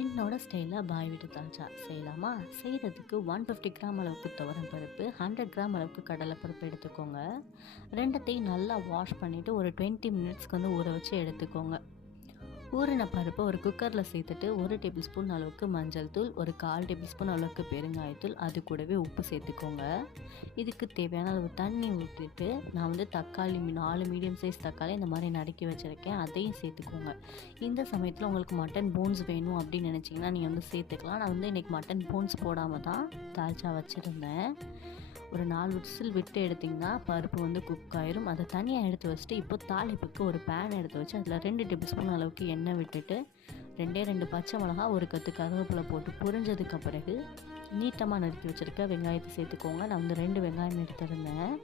என்னோட ஸ்டைலில் பாய் வீட்டு தால்ச்சா செய்யலாமா? செய்கிறதுக்கு 150 கிராம் அளவுக்கு துவரம் பருப்பு, 100 கிராம் அளவுக்கு கடலைப்பருப்பு எடுத்துக்கோங்க. ரெண்டத்தையும் நல்லா வாஷ் பண்ணிவிட்டு ஒரு 20 மினிட்ஸ்க்கு வந்து ஊற வச்சு எடுத்துக்கோங்க. ஊறின பருப்பை ஒரு குக்கரில் சேர்த்துட்டு 1 டேபிள் ஸ்பூன் அளவுக்கு மஞ்சள் தூள், ஒரு 1/4 டேபிள் ஸ்பூன் அளவுக்கு பெருங்காயத்தூள், அது கூடவே உப்பு சேர்த்துக்கோங்க. இதுக்கு தேவையான அளவு தண்ணி ஊற்றிட்டு நான் வந்து தக்காளி 4 மீடியம் சைஸ் தக்காளி இந்த மாதிரி நறுக்கி வச்சுருக்கேன், அதையும் சேர்த்துக்கோங்க. இந்த சமயத்தில் உங்களுக்கு மட்டன் போன்ஸ் வேணும் அப்படின்னு நினச்சிங்கன்னா நீங்கள் வந்து சேர்த்துக்கலாம். நான் வந்து இன்றைக்கி மட்டன் போன்ஸ் போடாமல் தான் தால்ச்சா வச்சுருந்தேன். ஒரு 4 விசில் விட்டு எடுத்திங்கன்னா பருப்பு வந்து குக் ஆயிரும். அதை தனியாக எடுத்து வச்சுட்டு இப்போ தாளிப்புக்கு ஒரு பேன் எடுத்து வச்சு அதில் 2 டேபிள் ஸ்பூன் அளவுக்கு எண்ணெய் விட்டுட்டு 2 பச்சை மிளகா, ஒரு கத்து கருவேப்பிலை போட்டு பொரிஞ்சதுக்கு பிறகு நீட்டமாக நறுக்கி வச்சுருக்க வெங்காயத்தை சேர்த்துக்கோங்க. நான் வந்து 2 வெங்காயம் எடுத்துருந்தேன்.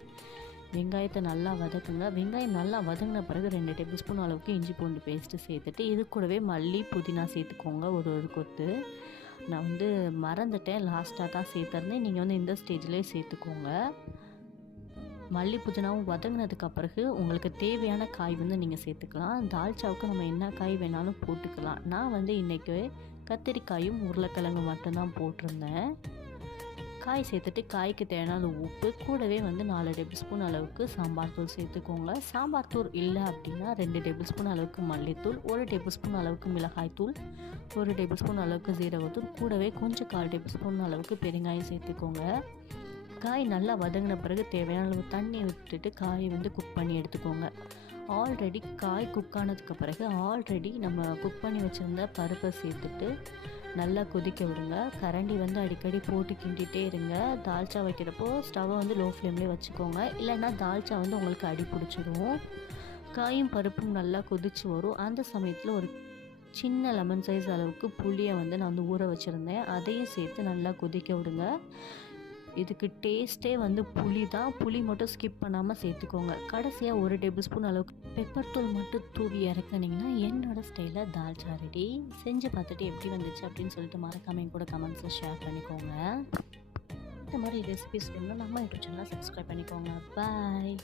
வெங்காயத்தை நல்லா வதக்குங்க. வெங்காயம் நல்லா வதங்கின பிறகு 2 டேபிள் ஸ்பூன் அளவுக்கு இஞ்சி பூண்டு பேஸ்ட்டு சேர்த்துட்டு இது கூடவே மல்லி புதினா சேர்த்துக்கோங்க, ஒரு கொத்து. நான் வந்து மறந்துட்டேன், லாஸ்ட்டாக தான் சேர்த்துருந்தேன். நீங்கள் வந்து இந்த ஸ்டேஜ்லேயே சேர்த்துக்கோங்க. மல்லி புதினாவும் வதங்கினதுக்கு பிறகு உங்களுக்கு தேவையான காய் வந்து நீங்கள் சேர்த்துக்கலாம். தால்ச்சாவுக்கு நம்ம என்ன காய் வேணாலும் போட்டுக்கலாம். நான் வந்து இன்றைக்கி கத்திரிக்காயும் உருளைக்கிழங்கு மட்டும்தான் போட்டிருந்தேன். காய் சேர்த்துட்டு காய்க்கு தேவையான உப்பு, கூடவே வந்து 4 டேபிள் ஸ்பூன் அளவுக்கு சாம்பார் தூள் சேர்த்துக்கோங்க. சாம்பார் தூள் இல்லை அப்படின்னா 2 டேபிள் ஸ்பூன் அளவுக்கு மல்லித்தூள், 1 டேபிள் ஸ்பூன் அளவுக்கு மிளகாய் தூள், 1 டேபிள் ஸ்பூன் அளவுக்கு ஜீரகத்தூள், கூடவே கொஞ்சம் 1/4 டேபிள் ஸ்பூன் அளவுக்கு பெருங்காயம் சேர்த்துக்கோங்க. காய் நல்லா வதங்கின பிறகு தேவையான அளவு தண்ணி விட்டுட்டு காயை வந்து குக் பண்ணி எடுத்துக்கோங்க. ஆல்ரெடி காய் குக் ஆனதுக்கு பிறகு நம்ம குக் பண்ணி வச்சுருந்த பருப்பை சேர்த்துட்டு நல்லா கொதிக்க விடுங்க. கரண்டி வந்து அடிக்கடி போட்டு கிண்டிகிட்டே இருங்க. தால்ச்சா வைக்கிறப்போ ஸ்டவ்வை வந்து லோ ஃப்ளேம்லேயே வச்சுக்கோங்க, இல்லைன்னா தால்ச்சா வந்து உங்களுக்கு அடி பிடிச்சிடும். காயும் பருப்பும் நல்லா கொதிச்சு வரும். அந்த சமயத்தில் ஒரு சின்ன லெமன் சைஸ் அளவுக்கு புளியை வந்து நான் வந்து ஊற வச்சுருந்தேன், அதையும் சேர்த்து நல்லா கொதிக்க விடுங்க. இதுக்கு டேஸ்ட்டே வந்து புளி தான். புளி மட்டும் ஸ்கிப் பண்ணாமல் சேர்த்துக்கோங்க. கடைசியாக 1 டேபிள் ஸ்பூன் அளவுக்கு பெப்பர் தூள் மட்டும் தூவி இறக்குனீங்கன்னா என்னோடய ஸ்டைலில் தால்ச்சா ரெடி. செஞ்சு பார்த்துட்டு எப்படி வந்துச்சு அப்படின்னு சொல்லிட்டு மறக்காம கூட கமெண்ட்ஸில் ஷேர் பண்ணிக்கோங்க. இந்த மாதிரி ரெசிபிஸ் வேணும்னா நம்ம யூடியூப் சேனலை சப்ஸ்கிரைப் பண்ணிக்கோங்க. பாய்.